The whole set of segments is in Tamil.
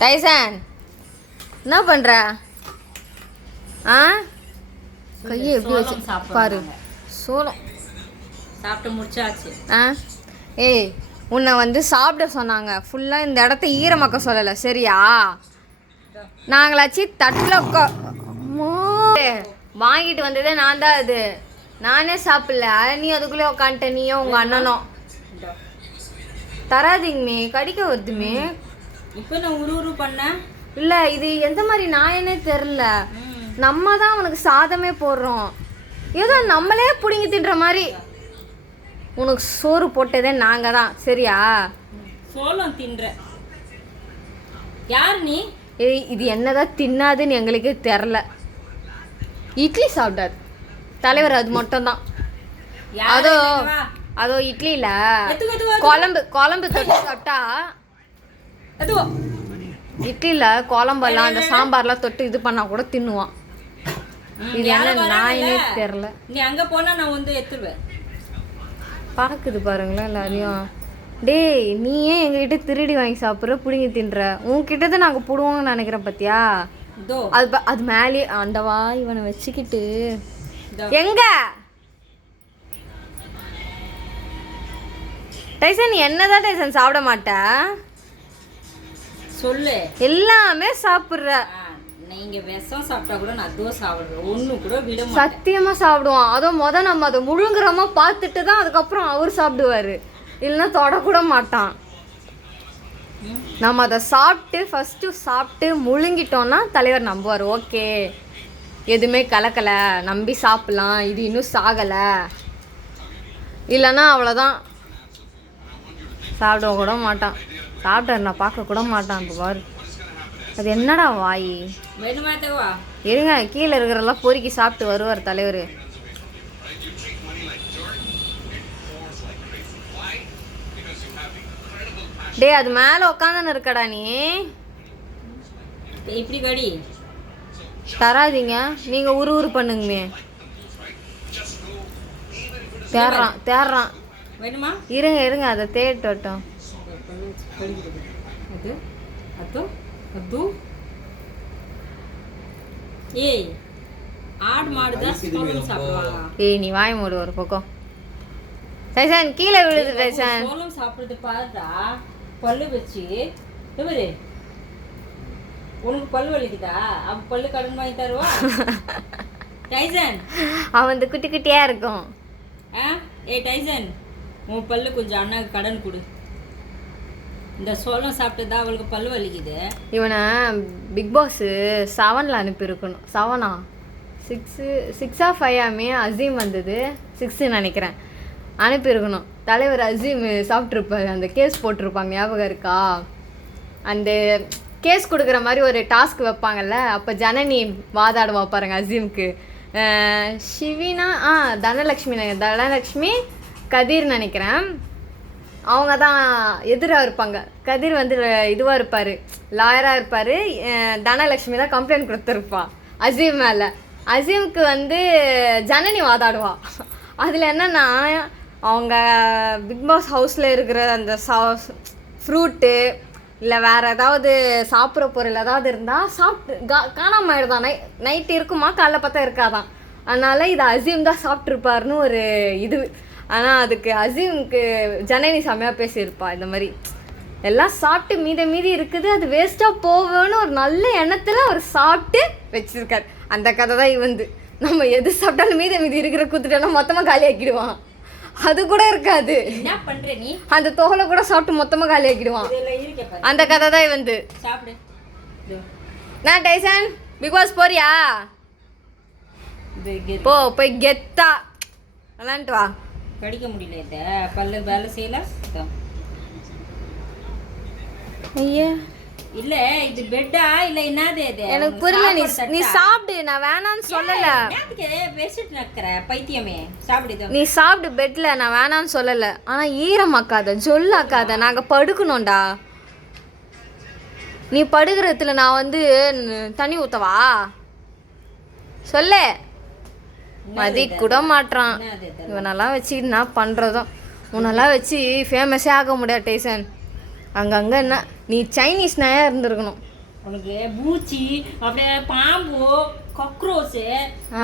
டைசன் என்ன பண்ற? ஆ கையை எப்படி வச்சு பாரு. சோளம் சாப்பிட்டு முடிச்சாச்சு. ஆ ஏய் உன்னை வந்து சாப்பிட சொன்னாங்க. ஃபுல்லாக இந்த இடத்த ஈரமாக்க சொல்லலை சரியா? நாங்களாச்சு தட்டில் வாங்கிட்டு வந்ததே நான் தான். அது நானே சாப்பிடல. நீ அதுக்குள்ளே உட்காந்துட்ட, நீயும் உங்கள் அண்ணனும். தராதிங்கமே, கடிக்க வருதுமே. இப்போ நான் உரு பண்ணேன். இல்லை இது எந்த மாதிரி நாயனே தெரில. நம்ம தான் அவனுக்கு சாதமே போடுறோம். ஏதோ நம்மளே பிடிங்கி தின்ற மாதிரி. உனக்கு சோறு போட்டதே நாங்கள் தான் சரியா? சோளம் தின்ற யார் நீ? ஏய் இது என்னதான் தின்னாதுன்னு எங்களுக்கே தெரில. இட்லி சாப்பிடாது தலைவர், அது மட்டும்தான். அதோ அதோ இட்லியில் குழம்பு தொட்டு சாப்பிட்டா, இட்லியில் குழம்பெல்லாம் அந்த சாம்பார்லாம் தொட்டு இது பண்ணால் கூட தின்னுவான். இது என்ன நாயினே தெரில. நீ அங்கே போனால் நான் வந்து எடுத்துருவேன். பார்க்குது பாருங்களேன் எல்லாரையும். டேய் நீ ஏன் எங்ககிட்ட திருடி வாங்கி சாப்பிட்ற, பிடிங்கி தின்ற? உன்கிட்ட தான் நாங்கள் போடுவோங்கன்னு நினைக்கிறேன் பார்த்தியா? அது மேலே ஆண்டவா இவனை வச்சுக்கிட்டு எங்க டைசன் என்னதான் டைசன் சாப்பிட மாட்ட? சொல்லு. எல்லாமே சாப்பிட்ற. நீங்க விஷம் சாப்பிட்டா கூட நான் அதுவும் சாப்பிடுறேன். ஒண்ணு கூட விட மாட்டேன். சத்தியமா சாப்பிடுவான். அதோ நம்ம அதை முழுங்குறோமா பார்த்துட்டு தான் அதுக்கப்புறம் அவர் சாப்பிடுவாரு. இல்லைன்னா தொடக்கூட மாட்டான். நம்ம அதை ஃபஸ்ட்டு சாப்பிட்டு முழுங்கிட்டோன்னா தலைவர் நம்புவார். ஓகே எதுவுமே கலக்கலை, நம்பி சாப்பிட்லாம், இது இன்னும் சாகலை. இல்லைன்னா அவ்வளோதான், சாப்பிட கூட மாட்டான். சாப்பிட்டாரு நான் பார்க்க கூட மாட்டான். இப்போ பாரு அது என்னடா வாய். இருங்க கீழே இருக்கிறதெல்லாம் பொறுக்கி சாப்பிட்டு வருவார் தலைவர். டே அது மேலே உட்காந்துன்னு இருக்கடா நீ. இப்படி கடி தராதிங்க, நீங்கள் உரு பண்ணுங்கமே. தேடுறான். இருங்க அதை தேட்டோட்டம். ஏய் ஆடு மாடு தான் சாப்பிடுவாங்க. ஏய் நீ வாய் மூடு ஒரு பக்கம். டைசன் கீழே விழுது. டைசன் சோளம் சாப்பிடுறது பாருடா. பல்லு வச்சு இவரு உனக்கு பல்லு வலிக்குதா? அவன் பல்லு கடன் வாங்கி தருவா? டைசன் அவன் இந்த குட்டி குட்டியா இருக்கும். ஏய் டைசன் உன் பல்லு கொஞ்சம் அண்ணாக்கு கடன் கொடு. இந்த சோளம் சாப்பிட்டு தான் அவளுக்கு பல்லு வலிக்குது. இவனை பிக் பாஸ் 7ல் அனுப்பியிருக்கணும். 7ஆ 6ஆ 5ஆமே அசீம் வந்தது. 6 நினைக்கிறேன். அனுப்பியிருக்கணும். தலைவர் அசீம் சாப்பிட்ருப்பாரு. அந்த கேஸ் போட்டிருப்பாங்க ஞாபகம் இருக்கா? அந்த கேஸ் கொடுக்குற மாதிரி ஒரு டாஸ்க் வைப்பாங்கல்ல, அப்போ ஜனனி வாதாடுவா பாருங்க அசீமுக்கு. ஷிவினா தனலக்ஷ்மி கதிர் நினைக்கிறேன். அவங்க தான் எதிராக இருப்பாங்க. கதிர் வந்து இதுவாக இருப்பார், லாயராக இருப்பார். தனலக்ஷ்மி தான் கம்ப்ளைண்ட் கொடுத்துருப்பா அசீம் மேலே. அசீமுக்கு வந்து ஜனனி வாதாடுவா. அதில் என்னென்னா அவங்க பிக் பாஸ் ஹவுஸில் இருக்கிற அந்த ஃப்ரூட்டு இல்லை வேறு ஏதாவது சாப்பிட்ற பொருள் ஏதாவது இருந்தால் சாப்பிட்டு காணாமல் ஆயிடுதான். நைட்டு இருக்குமா, காலைல பார்த்தா இருக்காதான். அதனால் இதை அசீம் தான் சாப்பிட்ருப்பாருன்னு ஒரு இது. ஆனால் அதுக்கு அசீமுக்கு ஜனனி செம்மையாக பேசியிருப்பா. இந்த மாதிரி எல்லாம் சாப்பிட்டு மீதி இருக்குது, அது வேஸ்ட்டாக போவேன்னு ஒரு நல்ல எண்ணத்தில் அவர் சாப்பிட்டு வச்சுருக்கார். அந்த கதை தான் இவந்து. நம்ம எது சாப்பிட்டாலும் மீதி இருக்கிற குத்துட்டோன்னா மொத்தமாக காலியாக்கிடுவான். அது கூட இருக்காது. என்ன பண்ற நீ? அந்த தொகலை கூட சாப்பிட்டு மொத்தமாக காலியாக்கிடுவான். அந்த கதை தான் இவந்து. நான் டைசன் பிக் பாஸ் போறியா? போய் கெத்தா விளாண்டுட்டு வா. கடிக்க முடியல, பல்லு வேலை செய்யல. ஐயா இல்ல இது பெட்டா இல்ல என்னது இது? எனக்கு புரியல. நீ சாப்பிடு, நான் வேணான்னு சொல்லல. பேசிட்டு நக்கற பைத்தியமே. சாப்பிடு, நீ சாப்பிடு பெட்ல, நான் வேணான்னு சொல்லல. ஆனா ஈரமாக்காத, ஜொல்லாக்காத. நாங்க படுக்கணும்டா. நீ படுக்கிறதுல நான் வந்து தண்ணி ஊத்தவா? சொல்லு. மதி கூட மாட்டான். இவனெல்லாம் வச்சு என்ன பண்ணுறதும். உன்னெல்லாம் வச்சு ஃபேமஸே ஆக முடியாது டைசன். அங்கங்கே என்ன நீ சைனீஸ் நாயாக இருந்திருக்கணும். உனக்கு பூச்சி அப்படியே பாம்பு காக்ரோச்சு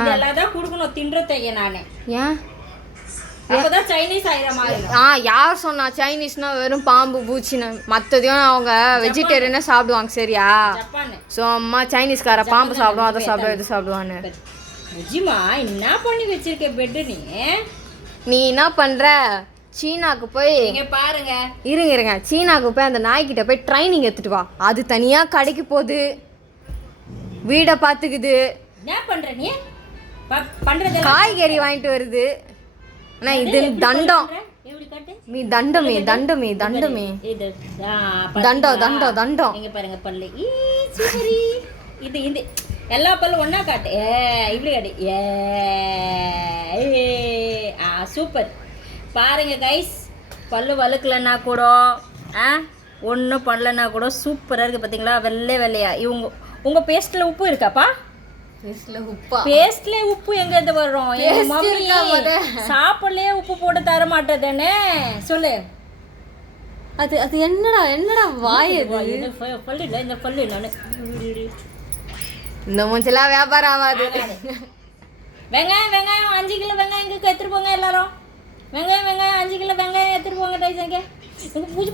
இதெல்லாம் தான் கொடுக்கணும் தின்றதைய நானு. ஏன் அப்பதான் சைனீஸ் ஆயிர மாதிரி. யார் சொன்னா சைனீஸ்னா வெறும் பாம்பு பூச்சின்னு? மற்றதையும் அவங்க வெஜிடேரியனே சாப்பிடுவாங்க சரியா? ஜப்பானு ஸோ அம்மா சைனீஸ்கார பாம்பு சாப்பிடுவோம், அதை சாப்பிடுவோம், இது சாப்பிடுவான்னு. நிஜமா என்ன பண்ணி வச்சிருக்க பெட்டு நீ என்ன பண்ற? சீனாக்கு போய் இங்க பாருங்க, இருங்க சீனாக்கு போய் அந்த நாய்கிட்ட போய் ட்ரைனிங் எடுத்துட்டு வா. அது தனியா கடைக்கு போகுது, வீடை பார்த்துக்குது, என்ன பண்ற நீ பண்றது காய்கறி வாங்கிட்டு வருது. ஆனா இது தண்டம். எப்படி காட்டு நீ தண்டமே தண்டமே தண்டமே இது தண்டம் தண்டம் தண்டம். இங்க பாருங்க பல்லு சூப்பரி. இது இந்த எல்லா பல்லும் ஒண்ணா காட்டு. இப்படி காட்டு. சூப்பர். பாருங்க கைஸ், பல்லு வழுக்கலன்னா கூட ஒன்றும் பண்ணலன்னா கூட சூப்பராக இருக்குது பார்த்தீங்களா? வெள்ளையா. உங்கள் பேஸ்ட்டில் உப்பு இருக்காப்பா? பேஸ்ட்ல உப்பு எங்கேருந்து வரும்? எங்கள் மம்மி சாப்பாடுலேயே உப்பு போட்டு தர மாட்டேதானே சொல்லு. அது என்னடா வாய்? பல்லு இல்லை, இந்த பல்லு நான் இந்த மூஞ்செல்லாம் வியாபாரம் ஆகாது. வெங்காயம் 5 கிலோ வெங்காயம் எங்களுக்கு எடுத்துட்டு போங்க எல்லாரும். வெங்காயம் 5 கிலோ வெங்காயம் எடுத்துட்டு போங்க டைசங்க. பூஜை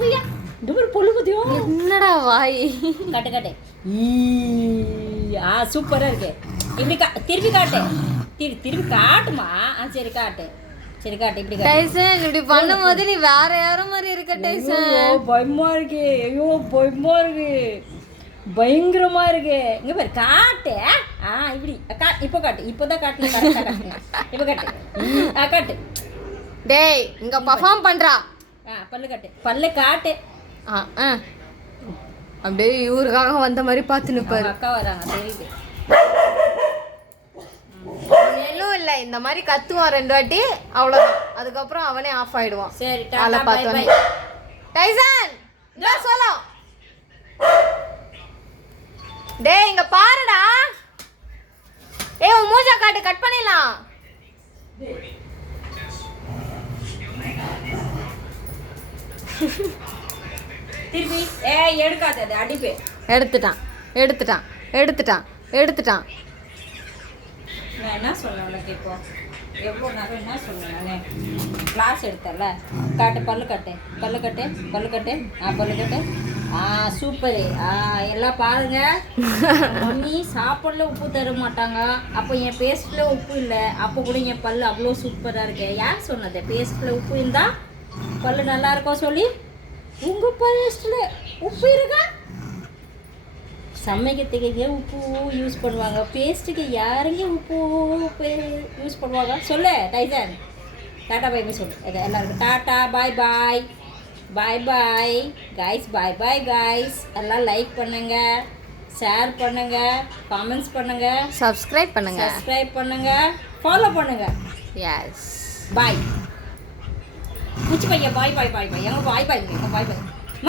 பையா இந்த மாதிரி பொல்லு பத்தியோ. என்னடா வாய்? காட்டு. சூப்பரா இருக்கு. இப்படி திருப்பி காட்டு. திருப்பி காட்டுமா. சரி காட்டு இப்படி காட்டு. டைசன் இப்படி பண்ணும்போது நீ வேற யாரும் மாதிரி இருக்க டைசன். பயமா இருக்கு. பயமா இருக்கு, பயங்கரமா இருக்கு. இங்க பாரு காட்டு. இப்படி இப்போ காட்டு. இப்போதான் காட்டு. இப்போ காட்டு. டேய் இங்க பெர்ஃபார்ம் பண்றா. பல்லு காட்டு. அப்படியே இவருக்காக வந்த மாதிரி பார்த்து நிப்பாரு. அக்கா வராங்க தெரியுது. எல்லாம் இல்ல இந்த மாதிரி கத்துவான் 2 வாட்டி, அவ்வளவுதான். அதுக்கப்புறம் அவனே ஆஃப் ஆயிடுவான். சரி டாடா பை பை. டைசன் என்ன சொல்லலாம்? டேய் இங்க பாருடா. உன் மூஞ்சா காட்டு, கட் பண்ணிடலாம். திருப்பி எடுக்காத, அது அடிப்பே. எடுத்துட்டான். நான் என்ன சொன்னேன் உனக்கு? இப்போ எவ்வளோ நேரம் என்ன சொன்னேன் நான்? கிளாஸ் எடுத்தல. காட்டு பல்லு கட்டு. சூப்பரு. எல்லாம் பாருங்க. மம்மி சாப்பாடுல உப்பு தர மாட்டாங்க. அப்போ என் பேஸ்ட்ல உப்பு இல்லை. அப்போ கூட என் பல்லு அவ்வளோ சூப்பராக இருக்கு. யார் சொன்னது பேஸ்ட்ல உப்பு இருந்தா பல்லு நல்லா இருக்கும் சொல்லி? உங்க பேஸ்ட்ல உப்பு இருக்கா? சமைக்கிறதுக்கு உப்பு யூஸ் பண்ணுவாங்க, பேஸ்ட்டுக்கு யாருங்க உப்பு யூஸ் பண்ணுவாங்க சொல்லு டைசன். டாட்டா பை பை சொல்லு. இது எல்லாருக்கும் டாட்டா பாய் கைஸ். எல்லாம் லைக் பண்ணுங்க, ஷேர் பண்ணுங்க, காமெண்ட்ஸ் பண்ணுங்க, சப்ஸ்கிரைப் பண்ணுங்க, ஃபாலோ பண்ணுங்க. Yes bye. பூச்சி பையன் பாய். எங்க பாய்.